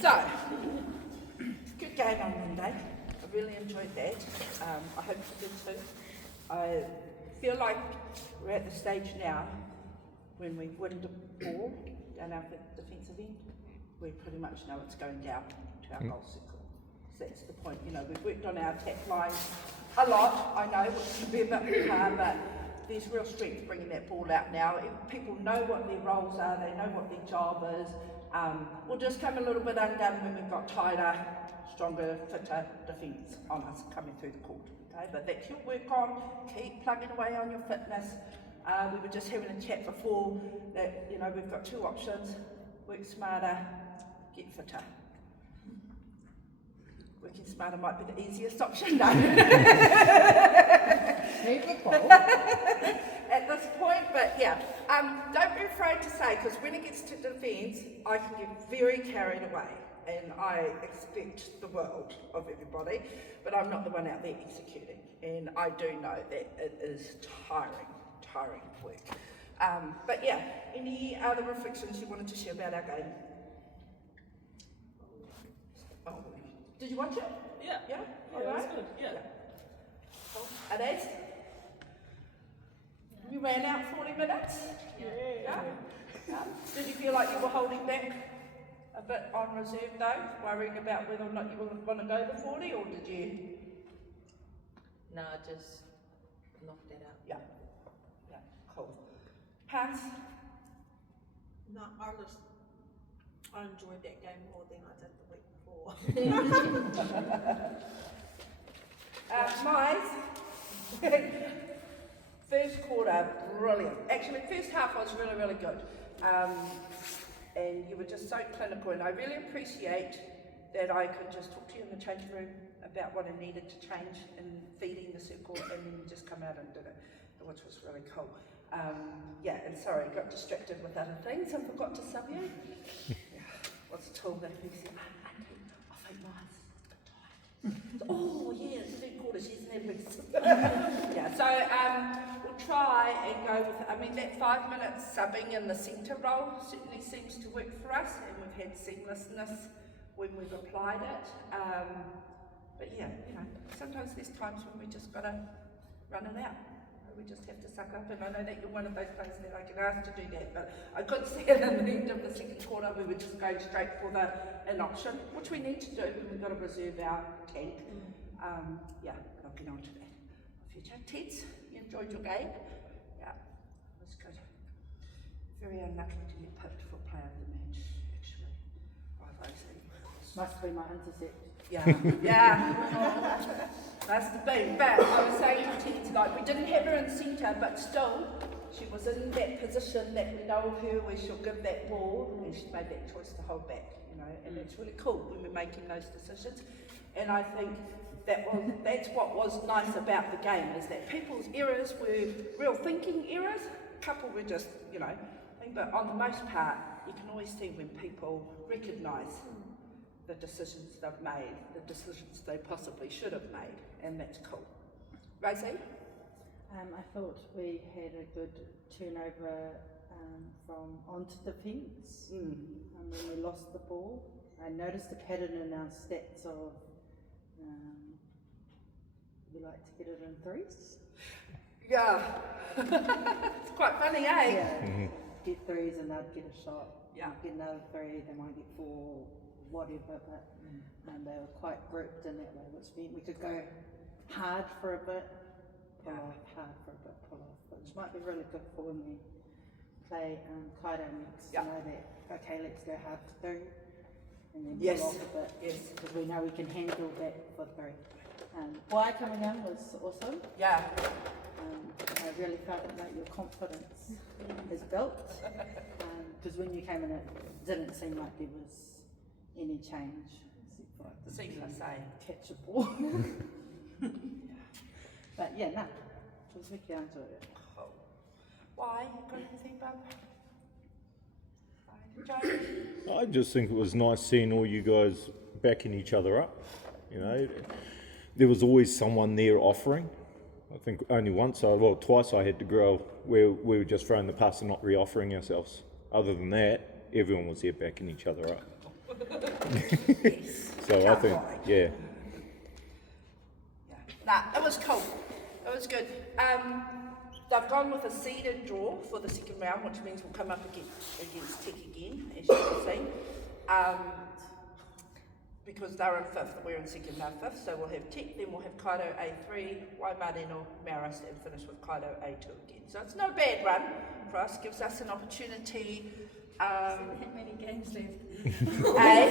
So, good game on Monday. I really enjoyed that. I hope you did too. I feel like we're at the stage now when we win the ball down our defensive end, we pretty much know it's going down to our goal circle. So that's the point. You know, we've worked on our attack line a lot, I know, which can be a bit hard, but there's real strength bringing that ball out now. If people know what their roles are, they know what their job is. We'll just come a little bit undone when we've got tighter, stronger, fitter defence on us coming through the court. Okay? But that's your work on, keep plugging away on your fitness. We were just having a chat before that, you know, we've got two options: work smarter, get fitter. Working smarter might be the easiest option, no. At this point, but yeah, don't be afraid to say, because when it gets to defence, I can get very carried away, and I expect the world of everybody, but I'm not the one out there executing, and I do know that it is tiring work. But yeah, any other reflections you wanted to share about our game? Oh, did you watch it? Yeah. Yeah? Yeah, All it was right? good. Yeah. Cool. Ades? You ran out 40 minutes? Yeah. Did you feel like you were holding back a bit on reserve though, worrying about whether or not you were going to go the 40, or did you? No, just knocked it out. Yeah. Yeah, cool. Hans? No, I enjoyed that game more than I did the week before. Mine's first quarter, brilliant. Actually, first half was really, really good. And you were just so clinical, and I really appreciate that I could just talk to you in the change room about what I needed to change in feeding the circle, and then you just come out and did it, which was really cool. Yeah, and sorry, got distracted with other things and forgot to sub you. What's the tool that he said, I think mine's a bit tight. Oh yeah, it's third quarter, she's never. Yeah, so we'll try and go with, I mean, that 5 minutes subbing in the centre role certainly seems to work for us, and we've had seamlessness when we've applied it. But yeah, you know, sometimes there's times when we just gotta run it out. We just have to suck up, and I know that you're one of those players that I can ask to do that, but I could see it in the end of the second quarter we were just going straight for an option, which we need to do, and we've got to reserve our tank. Yeah, but I'll get on to that in the future. Teds, you enjoyed your game? Yeah, it was good. Very unlucky to get picked for player of the match, actually, by Rosie. Must be my intercept. Yeah, yeah. That's the thing. But I was saying to Teds, like, we didn't have her in centre, but still, she was in that position that we know of her where she'll give that ball, and she made that choice to hold back, you know, and it's really cool when we're making those decisions. And I think that's what was nice about the game, is that people's errors were real thinking errors. A couple were just, you know, but on the most part, you can always see when people recognise the decisions they've made, the decisions they possibly should have made, and that's cool. Rosie? I thought we had a good turnover from onto the fence when we lost the ball. I noticed a pattern in our stats of we like to get it in threes. Yeah. It's quite funny, eh? Yeah. Get threes and they'd get a shot. Yeah. Get another three, they might get four, whatever, but they were quite grouped in that way, which meant we could go hard for a bit, pull off, hard for a bit, pull off, which might be really good for when we play Kaido next, to know that, okay, let's go hard for two, and then pull off a bit, because we know we can handle that for three. Why coming in was awesome. Yeah. I really felt like your confidence is built, because when you came in it didn't seem like there was any change. Seamless, eh? Catch a ball. But yeah, no, it was really enjoyed it. Cool. Why? You got anything, Bub? I just think it was nice seeing all you guys backing each other up. You know, there was always someone there offering. I think only twice I had to grow where we were just throwing the pass and not re-offering ourselves. Other than that, everyone was there backing each other up. Yes. So I Can't think, lie. yeah, Nah, it was cool. It was good. They've gone with a seeded draw for the second round, which means we'll come up against Tech again, as you can see. Because they're in fifth, we're in second, they're fifth, so we'll have Tech, then we'll have Kaito A3, Waimareno, Marist, and finish with Kaito A2 again. So it's no bad run for us, gives us an opportunity. That many games left. eh?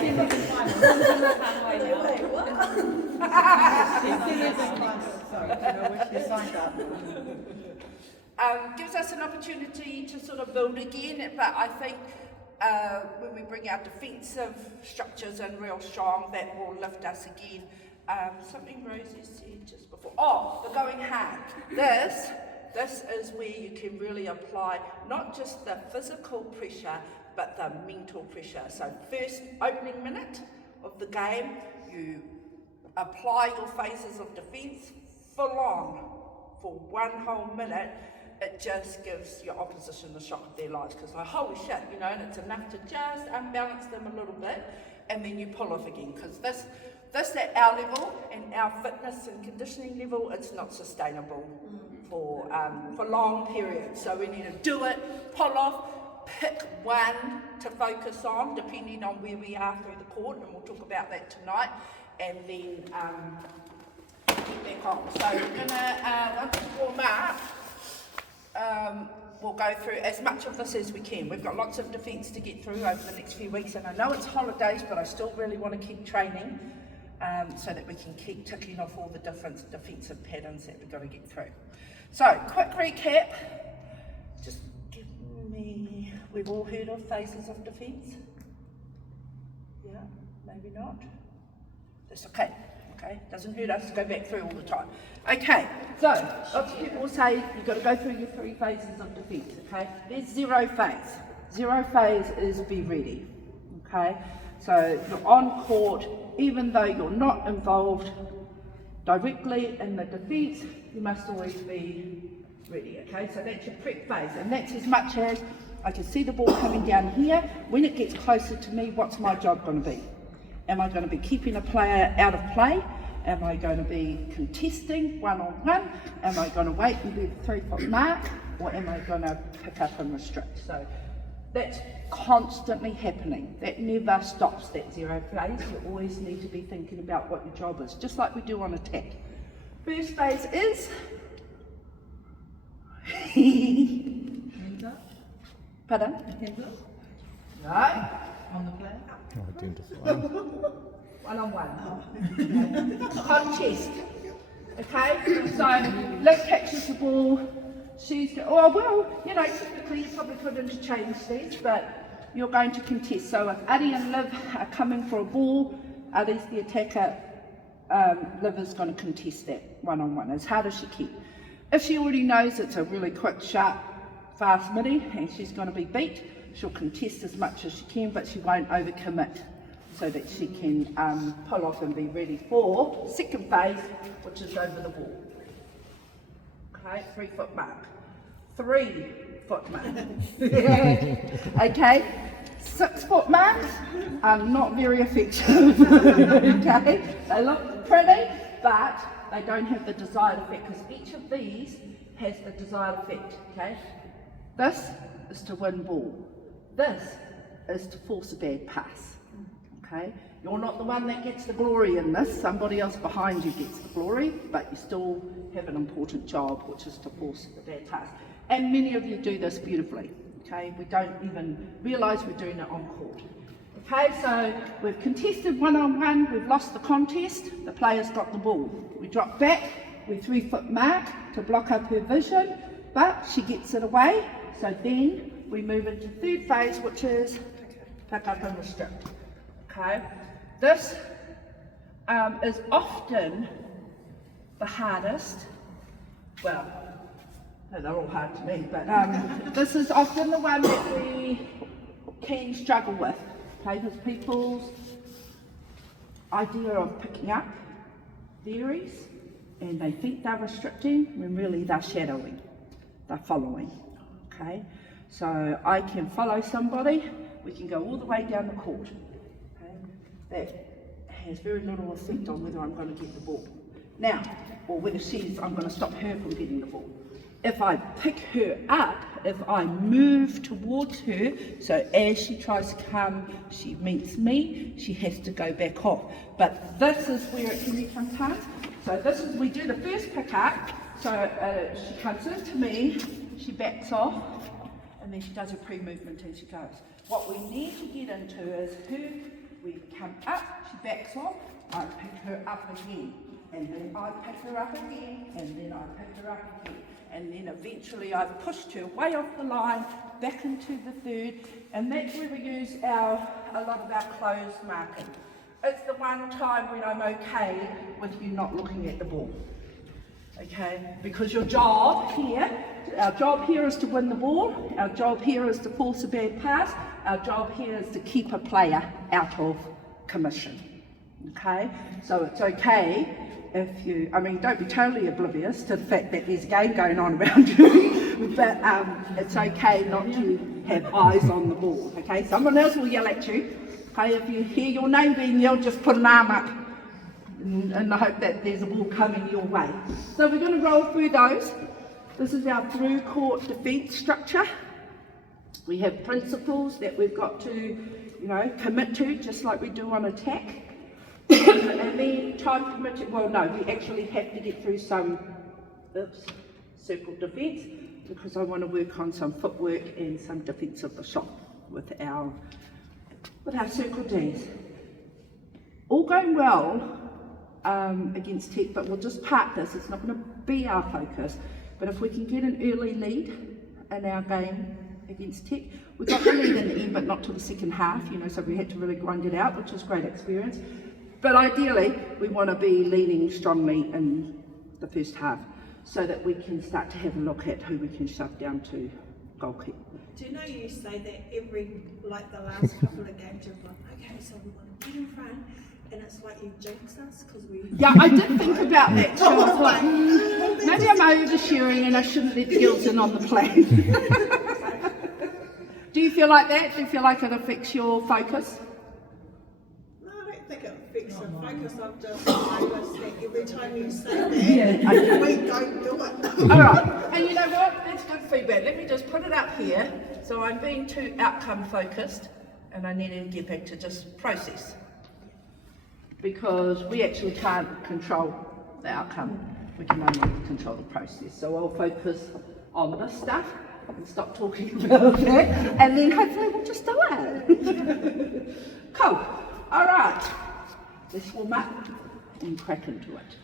Gives us an opportunity to sort of build again, but I think when we bring our defensive structures in real strong, that will lift us again. Something Rosie said just before. Oh, the going hard. This is where you can really apply not just the physical pressure, but the mental pressure. So first opening minute of the game, you apply your phases of defence full on for one whole minute. It just gives your opposition the shock of their lives, because like, holy shit, you know, and it's enough to just unbalance them a little bit, and then you pull off again, because this at our level and our fitness and conditioning level, it's not sustainable for long periods. So we need to do it, pull off, pick one to focus on, depending on where we are through the court, and we'll talk about that tonight, and then get back on. So we're gonna, once we warm up, we'll go through as much of this as we can. We've got lots of defence to get through over the next few weeks, and I know it's holidays, but I still really want to keep training so that we can keep ticking off all the different defensive patterns that we've got to get through. So, quick recap. Just give me, we've all heard of phases of defence? Yeah, maybe not. That's okay. Okay, doesn't hurt us to go back through all the time. Okay, so lots of people will say you've got to go through your 3 phases of defence, okay? There's 0 phase. 0 phase is be ready, okay? So you're on court, even though you're not involved directly in the defence, you must always be ready, okay? So that's your prep phase, and that's as much as I can see the ball coming down here. When it gets closer to me, what's my job going to be? Am I going to be keeping a player out of play? Am I going to be contesting one-on-one? Am I going to wait and be the 3-foot mark? Or am I going to pick up and restrict? So that's constantly happening. That never stops, that 0 phase. You always need to be thinking about what your job is, just like we do on attack. First phase is... Hands up. Pardon? Hands up. No. On the player. identify. One-on-one. Contest. Okay? So, Liv catches the ball. She's, oh, well, you know, typically you probably could interchange these, but you're going to contest. So if Adi and Liv are coming for a ball, Adi's the attacker, Liv is going to contest that one-on-one, as hard as she can. If she already knows it's a really quick, sharp, fast midi and she's going to be beat, she'll contest as much as she can, but she won't overcommit, so that she can pull off and be ready for second phase, which is over the ball. Okay, 3-foot mark. 3-foot mark. Okay, 6-foot marks are not very effective. Okay, they look pretty, but they don't have the desired effect, because each of these has the desired effect. Okay, this is to win ball. This is to force a bad pass. Okay, you're not the one that gets the glory in this. Somebody else behind you gets the glory, but you still have an important job, which is to force the bad pass. And many of you do this beautifully. Okay, we don't even realise we're doing it on court. Okay, so we've contested one-on-one, we've lost the contest, the player's got the ball. We drop back, we're 3-foot mark to block up her vision, but she gets it away, so then we move into third phase, which is pick up and restrict. Okay, this is often the hardest, well, no, they're all hard to me, but this is often the one that we can struggle with. Okay, because people's idea of picking up varies, and they think they're restricting when really they're shadowing, they're following. Okay, so I can follow somebody, we can go all the way down the court. Okay? That has very little effect on whether I'm going to get the ball. Now, or whether I'm going to stop her from getting the ball. If I pick her up, if I move towards her, so as she tries to come, she meets me, she has to go back off. But this is where it can become tough. So this is, we do the first pick up, so she comes into me, she backs off, and then she does her pre-movement and she goes. What we need to get into is her, we come up, she backs off, I pick her up again, and then I pick her up again, and then I pick her up again. And then eventually I've pushed her way off the line, back into the third, and that's where we use a lot of our closed marking. It's the one time when I'm okay with you not looking at the ball. Okay, because your job here, our job here is to win the ball, our job here is to force a bad pass, our job here is to keep a player out of commission. Okay, so it's okay if you, I mean, don't be totally oblivious to the fact that there's a game going on around you, but it's okay not to have eyes on the ball, okay? Someone else will yell at you, okay? If you hear your name being yelled, just put an arm up in the hope that there's a ball coming your way. So we're going to roll through those. This is our through court defence structure. We have principles that we've got to, you know, commit to, just like we do on attack. And then time committed, well no, we actually have to get through some circle defence because I want to work on some footwork and some defence of the shot with our circle Ds. All going well against Tech, but we'll just park this, it's not going to be our focus. But if we can get an early lead in our game against Tech, we got the lead in the end but not till the second half, you know, so we had to really grind it out, which was great experience. But ideally, we want to be leading strongly in the first half so that we can start to have a look at who we can shove down to goal kick. Do you know you say that every, like the last couple of games, you're like, okay, so we want to get in front, and it's like you jinxed us because we... Yeah, I did think about that too. I was like, maybe I'm oversharing and I shouldn't let the girls in on the plan. Do you feel like that? Do you feel like it affects your focus? No, I don't think it affects the focus. I've just noticed that every time you say that, we don't do it. All right, and you know what? That's good feedback. Let me just put it up here. So I'm being too outcome focused, and I need to get back to just process, because we actually can't control the outcome. We can only control the process. So I'll focus on this stuff and stop talking about that, and then hopefully we'll just do it. Cool. All right. Let's warm up and crack into it.